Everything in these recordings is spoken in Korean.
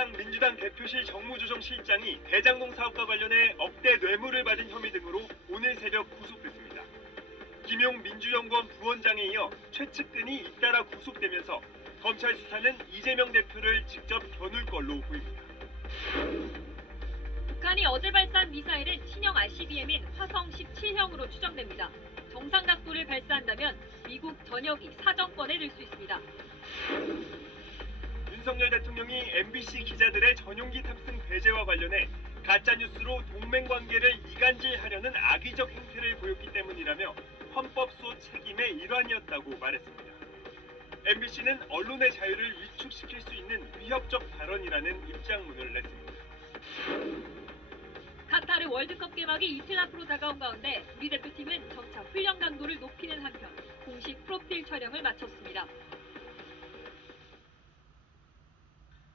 정진상 민주당 대표실 정무조정 실장이 대장동 사업과 관련해 억대 뇌물을 받은 혐의 등으로 오늘 새벽 구속됐습니다. 김용 민주연구원 부원장에 이어 최측근이 잇따라 구속되면서 검찰 수사는 이재명 대표를 직접 겨눌 걸로 보입니다. 북한이 어제 발사한 미사일은 신형 ICBM인 화성 17형으로 추정됩니다. 정상 각도를 발사한다면 미국 전역이 사정권에 들 수 있습니다. 윤석열 대통령이 MBC 기자들의 전용기 탑승 배제와 관련해 가짜 뉴스로 동맹 관계를 이간질하려는 악의적 행태를 보였기 때문이라며 헌법소 책임의 일환이었다고 말했습니다. MBC는 언론의 자유를 위축시킬 수 있는 위협적 발언이라는 입장문을 냈습니다. 카타르 월드컵 개막이 이틀 앞으로 다가온 가운데 우리 대표팀은 점차 훈련 강도를 높이는 한편 공식 프로필 촬영을 마쳤습니다.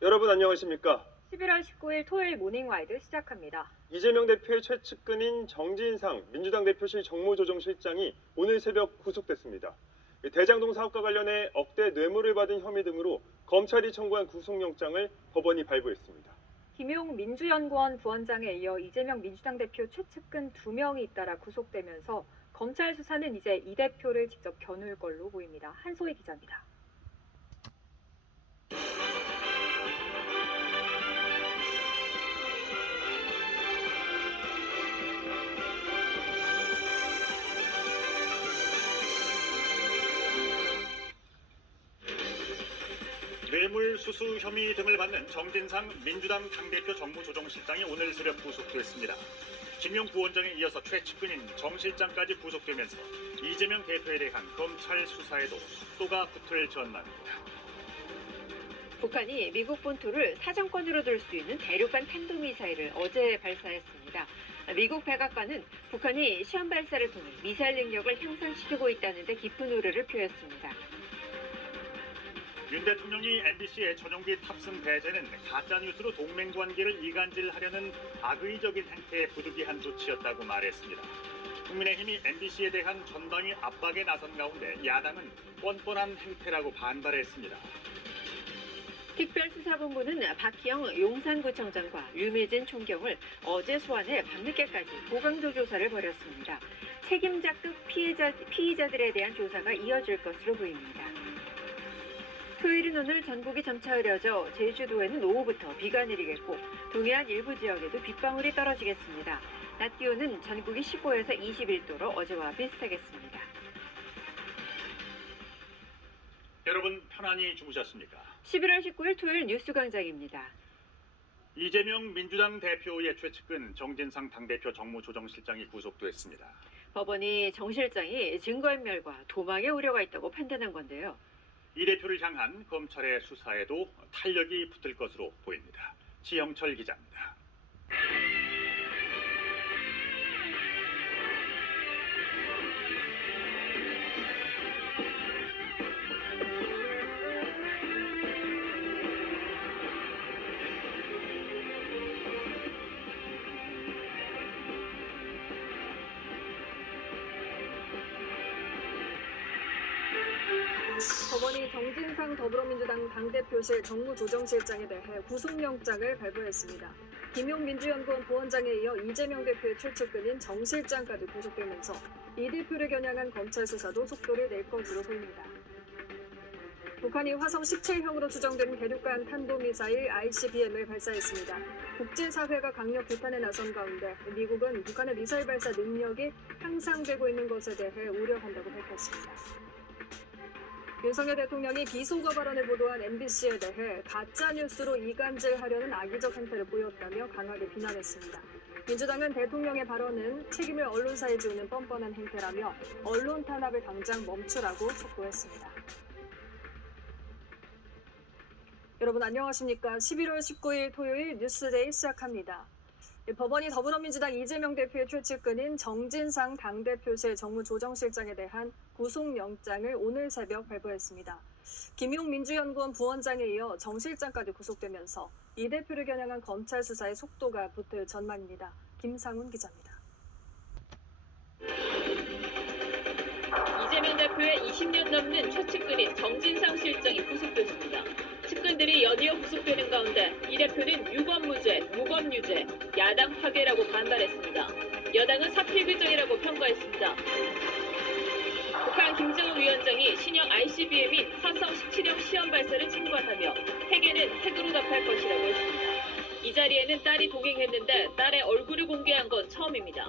여러분 안녕하십니까? 11월 19일 토요일 모닝와이드 시작합니다. 이재명 대표의 최측근인 정진상 민주당 대표실 정무조정실장이 오늘 새벽 구속됐습니다. 대장동 사업과 관련해 억대 뇌물을 받은 혐의 등으로 검찰이 청구한 구속영장을 법원이 발부했습니다. 김용 민주연구원 부원장에 이어 이재명 민주당 대표 최측근 두 명이 잇따라 구속되면서 검찰 수사는 이제 이 대표를 직접 겨눌 걸로 보입니다. 한소희 기자입니다. 뇌물 수수 혐의 등을 받는 정진상 민주당 당대표 정무조정실장이 오늘 새벽 구속됐습니다. 김용 부원장에 이어서 최측근인 정 실장까지 구속되면서 이재명 대표에 대한 검찰 수사에도 속도가 붙을 전망입니다. 북한이 미국 본토를 사정권으로 둘수 있는 대륙간 탄도미사일을 어제 발사했습니다. 미국 백악관은 북한이 시험 발사를 통해 미사일 능력을 향상시키고 있다는 데 깊은 우려를 표했습니다. 윤 대통령이 MBC의 전용기 탑승 배제는 가짜뉴스로 동맹 관계를 이간질하려는 악의적인 행태에 부득이한 조치였다고 말했습니다. 국민의힘이 MBC에 대한 전방위 압박에 나선 가운데 야당은 뻔뻔한 행태라고 반발했습니다. 특별수사본부는 박희영 용산구청장과 류미진 총경을 어제 소환해 밤늦게까지 보강조 조사를 벌였습니다. 책임자급 피해자, 피의자들에 대한 조사가 이어질 것으로 보입니다. 토요일은 오늘 전국이 점차 흐려져 제주도에는 오후부터 비가 내리겠고 동해안 일부 지역에도 빗방울이 떨어지겠습니다. 낮 기온은 전국이 15에서 21도로 어제와 비슷하겠습니다. 여러분 편안히 주무셨습니까? 11월 19일 토요일 뉴스 광장입니다. 이재명 민주당 대표의 최측근 정진상 당대표 정무조정실장이 구속됐습니다. 법원이 정 실장이 증거인멸과 도망의 우려가 있다고 판단한 건데요. 이 대표를 향한 검찰의 수사에도 탄력이 붙을 것으로 보입니다. 지영철 기자입니다. 법원이 정진상 더불어민주당 당대표실 정무조정실장에 대해 구속영장을 발부했습니다. 김용 민주연구원 부원장에 이어 이재명 대표의 최측근인 정 실장까지 구속되면서 이 대표를 겨냥한 검찰 수사도 속도를 낼 것으로 보입니다. 북한이 화성 17형으로 추정되는 대륙간 탄도미사일 ICBM을 발사했습니다. 국제사회가 강력 비판에 나선 가운데 미국은 북한의 미사일 발사 능력이 향상되고 있는 것에 대해 우려한다고 밝혔습니다. 윤석열 대통령이 비속어 발언을 보도한 MBC에 대해 가짜 뉴스로 이간질하려는 악의적 행태를 보였다며 강하게 비난했습니다. 민주당은 대통령의 발언은 책임을 언론사에 지우는 뻔뻔한 행태라며 언론 탄압을 당장 멈추라고 촉구했습니다. 여러분 안녕하십니까? 11월 19일 토요일 뉴스데이 시작합니다. 법원이 더불어민주당 이재명 대표의 최측근인 정진상 당대표실 정무조정실장에 대한 구속영장을 오늘 새벽 발부했습니다. 김용 민주연구원 부원장에 이어 정 실장까지 구속되면서 이 대표를 겨냥한 검찰 수사의 속도가 붙을 전망입니다. 김상훈 기자입니다. 이재명 대표의 20년 넘는 최측근인 정진상 실장이 구속됐습니다. 측근들이 연이어 구속되는 가운데 이 대표는 유검무죄, 무검유죄, 야당 파괴라고 반발했습니다. 여당은 사필 규정이라고 평가했습니다. 북한 김정은 위원장이 신형 ICBM인 화성 17형 시험 발사를 참관하며 핵에는 핵으로 답할 것이라고 했습니다. 이 자리에는 딸이 동행했는데 딸의 얼굴을 공개한 건 처음입니다.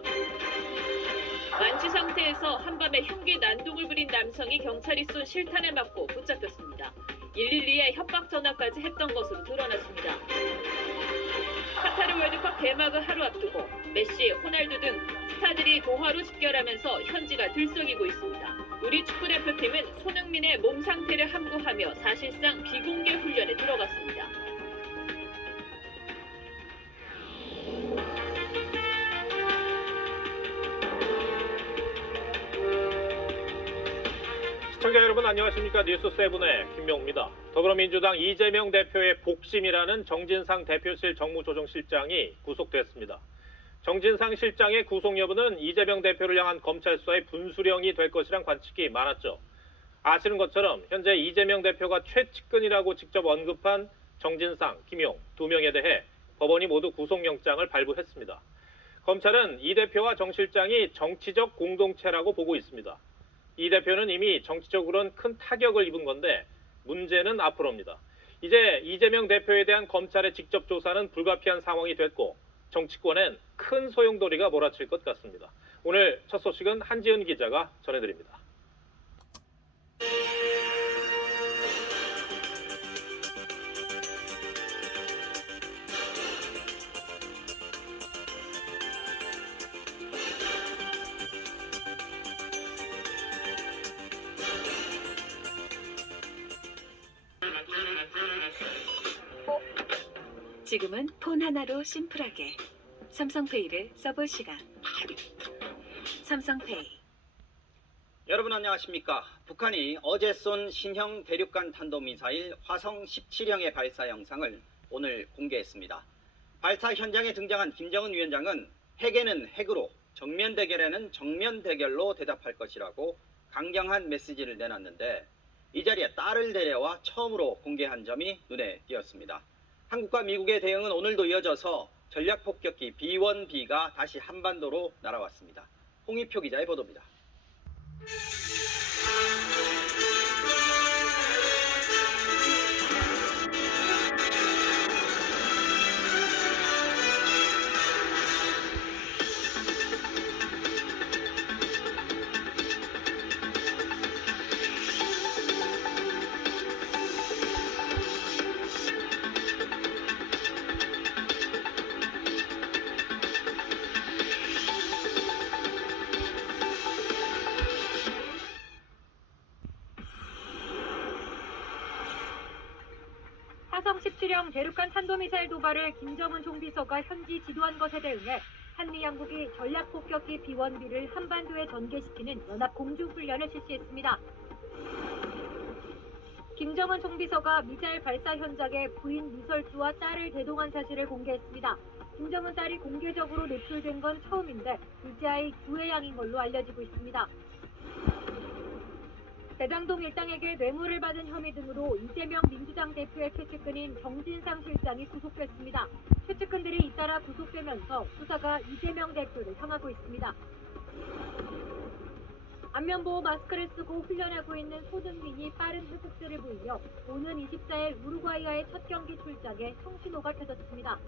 만취 상태에서 한밤에 흉기 난동을 부린 남성이 경찰이 쏜 실탄에 맞고 붙잡혔습니다. 112에 협박 전화까지 했던 것으로 드러났습니다. 카타르 월드컵 개막을 하루 앞두고 메시, 호날두 등 스타들이 도하로 집결하면서 현지가 들썩이고 있습니다. 우리 축구 대표팀은 손흥민의 몸 상태를 함구하며 사실상 비공개 훈련에 들어갔습니다. 시청자 여러분 안녕하십니까 뉴스 세븐의 김명우입니다. 더불어민주당 이재명 대표의 복심이라는 정진상 대표실 정무조정실장이 구속됐습니다. 정진상 실장의 구속 여부는 이재명 대표를 향한 검찰 수사의 분수령이 될 것이란 관측이 많았죠. 아시는 것처럼 현재 이재명 대표가 최측근이라고 직접 언급한 정진상, 김용 두 명에 대해 법원이 모두 구속영장을 발부했습니다. 검찰은 이 대표와 정 실장이 정치적 공동체라고 보고 있습니다. 이 대표는 이미 정치적으로는 큰 타격을 입은 건데 문제는 앞으로입니다. 이제 이재명 대표에 대한 검찰의 직접 조사는 불가피한 상황이 됐고 정치권엔 큰 소용돌이가 몰아칠 것 같습니다. 오늘 첫 소식은 한지은 기자가 전해드립니다. 지금은 폰 하나로 심플하게 삼성페이를 써볼 시간. 삼성페이. 여러분 안녕하십니까? 북한이 어제 쏜 신형 대륙간 탄도미사일 화성 17형의 발사 영상을 오늘 공개했습니다. 발사 현장에 등장한 김정은 위원장은 핵에는 핵으로 정면 대결에는 정면 대결로 대답할 것이라고 강경한 메시지를 내놨는데 이 자리에 딸을 데려와 처음으로 공개한 점이 눈에 띄었습니다. 한국과 미국의 대응은 오늘도 이어져서 전략 폭격기 B-1B가 다시 한반도로 날아왔습니다. 홍희표 기자의 보도입니다. 17형 대륙간 탄도미사일 도발을 김정은 총비서가 현지 지도한 것에 대응해 한미 양국이 전략 폭격기 B-1B를 한반도에 전개시키는 연합 공중훈련을 실시했습니다. 김정은 총비서가 미사일 발사 현장에 부인 미설주와 딸을 대동한 사실을 공개했습니다. 김정은 딸이 공개적으로 노출된 건 처음인데 둘째 아이 구혜양인 걸로 알려지고 있습니다. 대장동 일당에게 뇌물을 받은 혐의 등으로 이재명 민주당 대표의 최측근인 정진상 실장이 구속됐습니다. 최측근들이 잇따라 구속되면서 수사가 이재명 대표를 향하고 있습니다. 안면보호 마스크를 쓰고 훈련하고 있는 손흥민이 빠른 회복세를 보이며 오는 24일 우루과이와의 첫 경기 출장에 청신호가 켜졌습니다.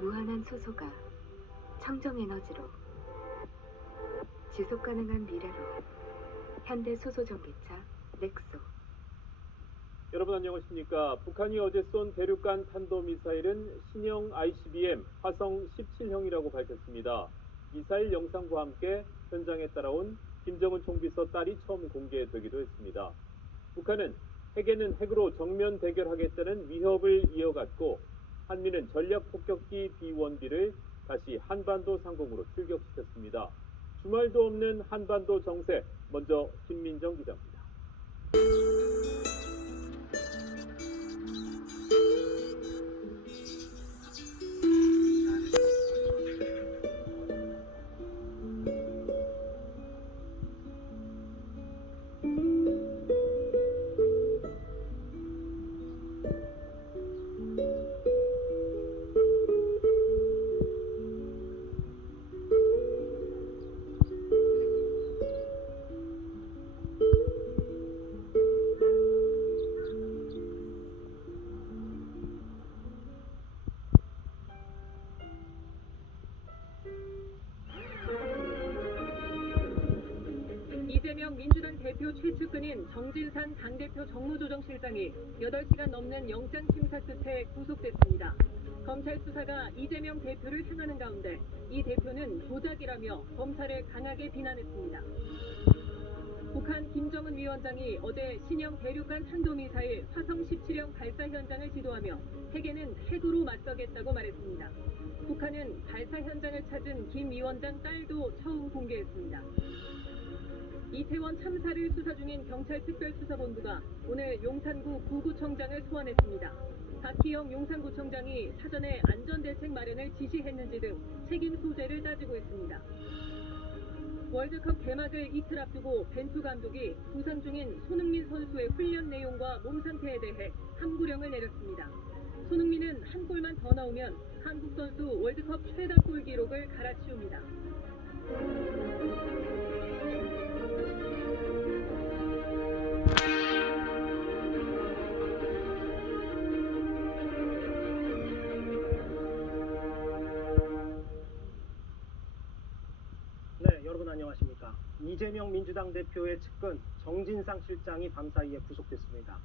무한한 수소가 청정 에너지로 지속 가능한 미래로 현대 수소 전기차 넥소. 여러분 안녕하십니까? 북한이 어제 쏜 대륙간 탄도미사일은 신형 ICBM 화성 17형이라고 밝혔습니다. 미사일 영상과 함께 현장에 따라온 김정은 총비서 딸이 처음 공개되기도 했습니다. 북한은 핵에는 핵으로 정면 대결하겠다는 위협을 이어갔고 한미는 전략 폭격기 B-1B를 다시 한반도 상공으로 출격시켰습니다. 주말도 없는 한반도 정세 먼저 김민정 기자입니다. 최측근인 정진산 당대표 정무조정실장이 8시간 넘는 영장 심사 끝에 구속됐습니다. 검찰 수사가 이재명 대표를 향하는 가운데 이 대표는 조작이라며 검찰을 강하게 비난했습니다. 북한 김정은 위원장이 어제 신형 대륙간 탄도미사일 화성 17형 발사 현장을 지도하며 세계는 핵으로 맞서겠다고 말했습니다. 북한은 발사 현장을 찾은 김 위원장 딸도 처음 공개했습니다. 이태원 참사를 수사 중인 경찰 특별수사본부가 오늘 용산구 구구청장을 소환했습니다. 박희영 용산구청장이 사전에 안전대책 마련을 지시했는지 등 책임 소재를 따지고 있습니다. 월드컵 개막을 이틀 앞두고 벤투 감독이 부상 중인 손흥민 선수의 훈련 내용과 몸 상태에 대해 함구령을 내렸습니다. 손흥민은 한 골만 더 넣으면 한국 선수 월드컵 최다 골 기록을 갈아치웁니다. 안녕하십니까. 이재명 민주당 대표의 측근 정진상 실장이 밤 사이에 구속됐습니다.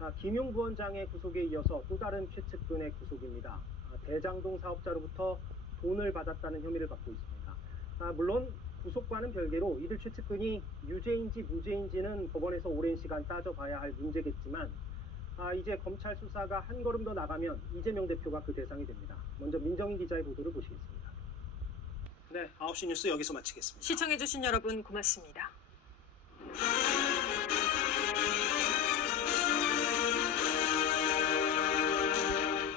아, 김용 부원장의 구속에 이어서 또 다른 최측근의 구속입니다. 아, 대장동 사업자로부터 돈을 받았다는 혐의를 받고 있습니다. 아, 물론 구속과는 별개로 이들 최측근이 유죄인지 무죄인지는 법원에서 오랜 시간 따져봐야 할 문제겠지만 아, 이제 검찰 수사가 한 걸음 더 나가면 이재명 대표가 그 대상이 됩니다. 먼저 민정인 기자의 보도를 보시겠습니다. 네, 9시 뉴스 여기서 마치겠습니다. 시청해주신 여러분 고맙습니다.